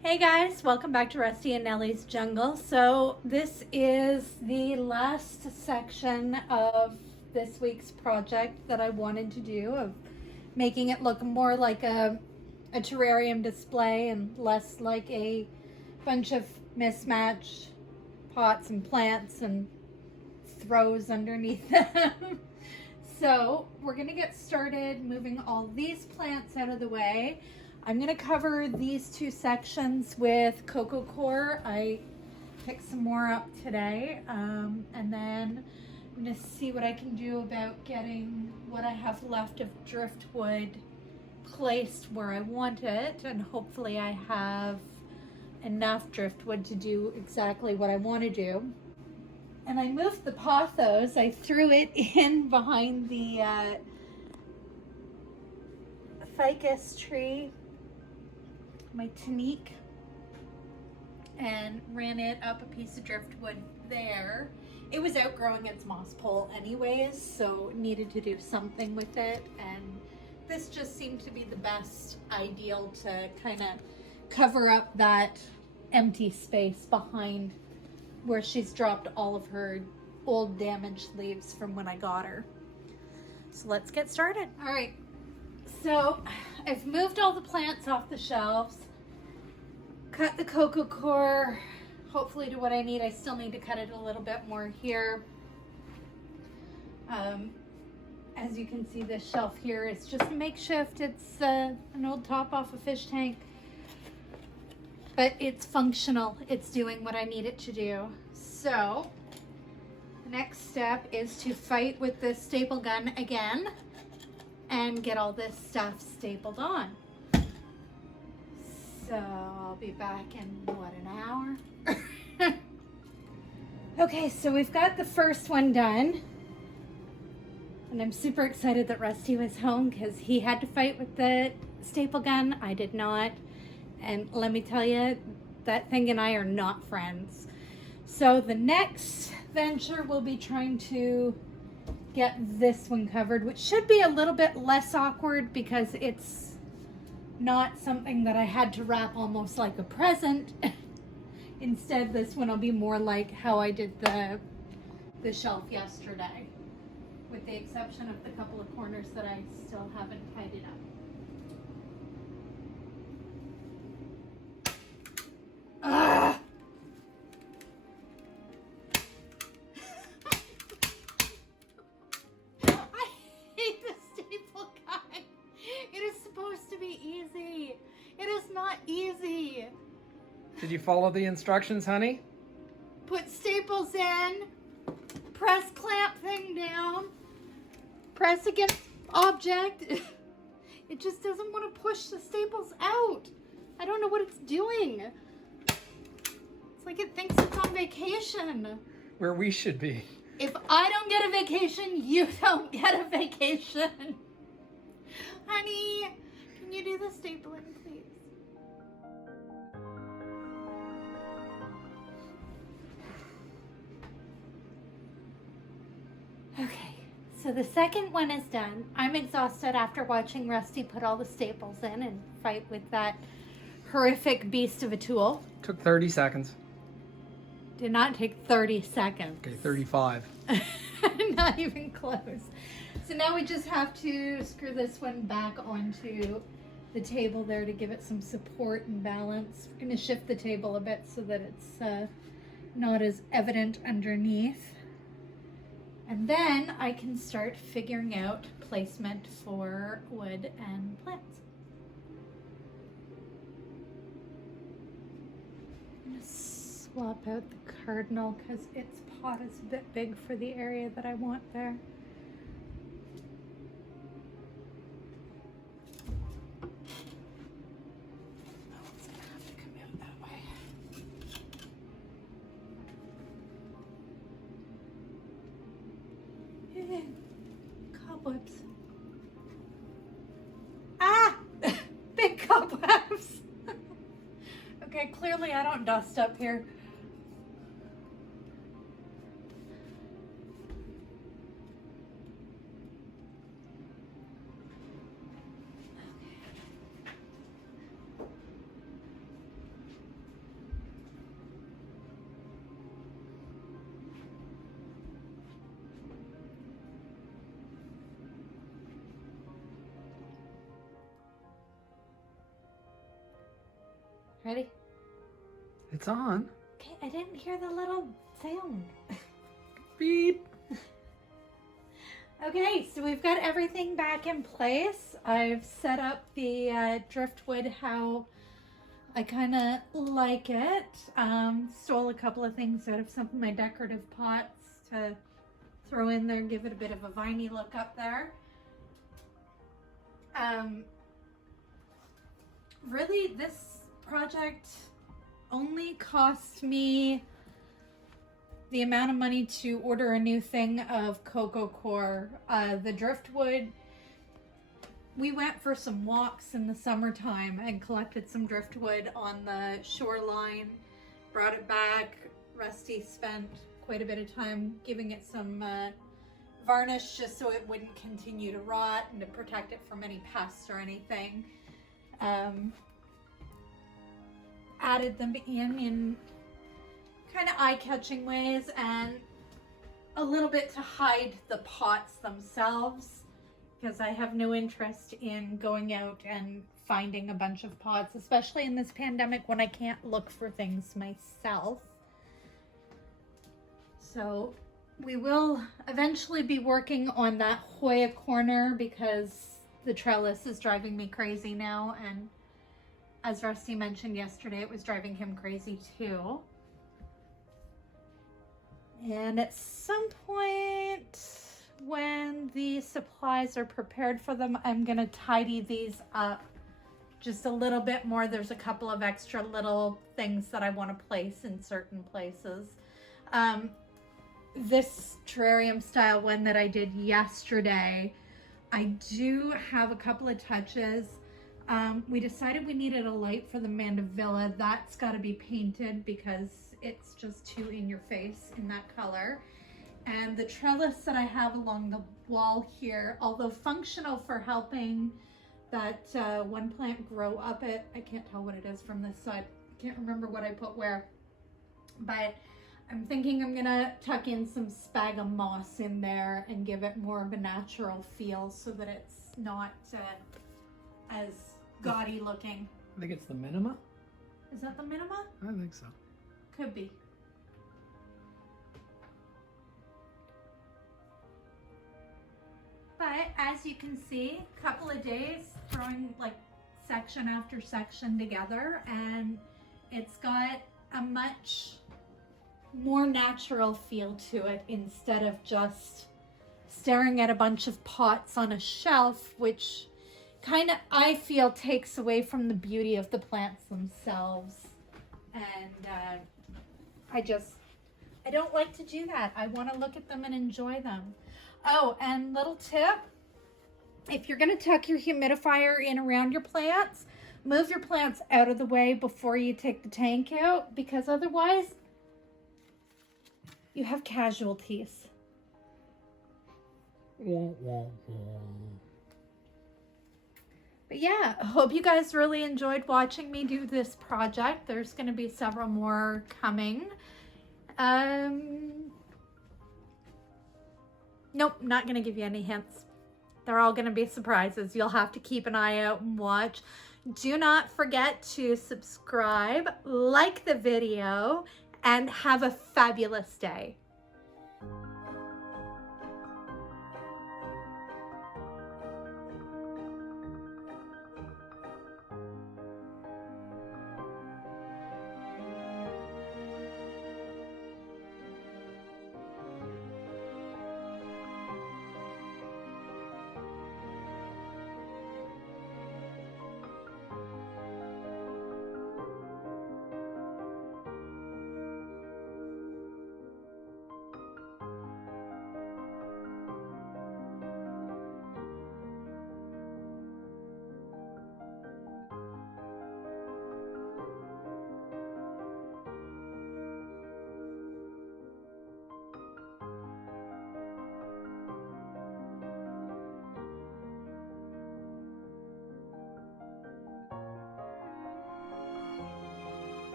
Hey guys, welcome back to Rusty and Nellie's Jungle. So this is the last section of this week's project that I wanted to do, of making it look more like a terrarium display and less like a bunch of mismatched pots and plants and throws underneath them. So we're gonna get started moving all these plants out of the way. I'm gonna cover these two sections with cocoa coir. I picked some more up today, and then I'm gonna see what I can do about getting what I have left of driftwood placed where I want it, and hopefully I have enough driftwood to do exactly what I want to do. And I moved the pothos. I threw it in behind the ficus tree, my tunique, and ran it up a piece of driftwood there. It was outgrowing its moss pole anyways, so needed to do something with it, and this just seemed to be the best ideal to kind of cover up that empty space behind where she's dropped all of her old damaged leaves from when I got her. So let's get started. All right, so I've moved all the plants off the shelves, cut the cocoa coir hopefully to what I need. I still need to cut it a little bit more here. As you can see, this shelf here is just a makeshift. It's an old top off a fish tank, but it's functional. It's doing what I need it to do. So the next step is to fight with the staple gun again and get all this stuff stapled on. So I'll be back in, what, an hour? Okay, so we've got the first one done. And I'm super excited that Rusty was home because he had to fight with the staple gun. I did not. And let me tell you, that thing and I are not friends. So the next venture will be trying to get this one covered, which should be a little bit less awkward because it's not something that I had to wrap almost like a present. Instead, this one will be more like how I did the shelf yesterday, with the exception of the couple of corners that I still haven't tidied up. I hate the staple gun. It is supposed to be easy. It is not easy. Did you follow the instructions, honey? Put staples in, press clamp thing down, press against object. It just doesn't want to push the staples out. I don't know what it's doing. It's like it thinks it's on vacation. Where we should be. If I don't get a vacation, you don't get a vacation. Honey, can you do the stapling, please? Okay, so the second one is done. I'm exhausted after watching Rusty put all the staples in and fight with that horrific beast of a tool. Took 30 seconds. Did not take 30 seconds. Okay, 35. Not even close. So now we just have to screw this one back onto the table there to give it some support and balance. We're going to shift the table a bit so that it's not as evident underneath. And then I can start figuring out placement for wood and plants. I'm going to swap out the cardinal because its pot is a bit big for the area that I want there. Oh, it's going to have to come out that way. Cobwebs. Ah! Big cobwebs! Okay, clearly I don't dust up here. Ready? It's on. Okay, I didn't hear the little sound. Beep. Okay, so we've got everything back in place. I've set up the driftwood how I kind of like it. Stole a couple of things out of some of my decorative pots to throw in there, give it a bit of a viney look up there. Really, this project only cost me the amount of money to order a new thing of cocoa core. The driftwood, we went for some walks in the summertime and collected some driftwood on the shoreline, brought it back. Rusty spent quite a bit of time giving it some varnish just so it wouldn't continue to rot and to protect it from any pests or anything. Added them in kind of eye-catching ways and a little bit to hide the pots themselves, because I have no interest in going out and finding a bunch of pots, especially in this pandemic when I can't look for things myself. So we will eventually be working on that Hoya corner because the trellis is driving me crazy now, and as Rusty mentioned yesterday, it was driving him crazy too. And at some point when the supplies are prepared for them, I'm gonna tidy these up just a little bit more. There's a couple of extra little things that I want to place in certain places. This terrarium style one that I did yesterday, I do have a couple of touches. We decided we needed a light for the mandevilla. That's got to be painted because it's just too in your face in that color. And the trellis that I have along the wall here, although functional for helping that one plant grow up it, I can't tell what it is from this side. Can't remember what I put where, but I'm thinking I'm gonna tuck in some sphagnum moss in there and give it more of a natural feel so that it's not as gaudy looking. I think it's the minima. Is that the minima? I think so. Could be. But as you can see, a couple of days throwing like section after section together, and it's got a much more natural feel to it instead of just staring at a bunch of pots on a shelf, which kind of, I feel, takes away from the beauty of the plants themselves. And I don't like to do that. I want to look at them and enjoy them. Oh, and little tip, if you're going to tuck your humidifier in around your plants, move your plants out of the way before you take the tank out, because otherwise you have casualties. But yeah, I hope you guys really enjoyed watching me do this project. There's going to be several more coming. Nope, not going to give you any hints. They're all going to be surprises. You'll have to keep an eye out and watch. Do not forget to subscribe, like the video, and have a fabulous day.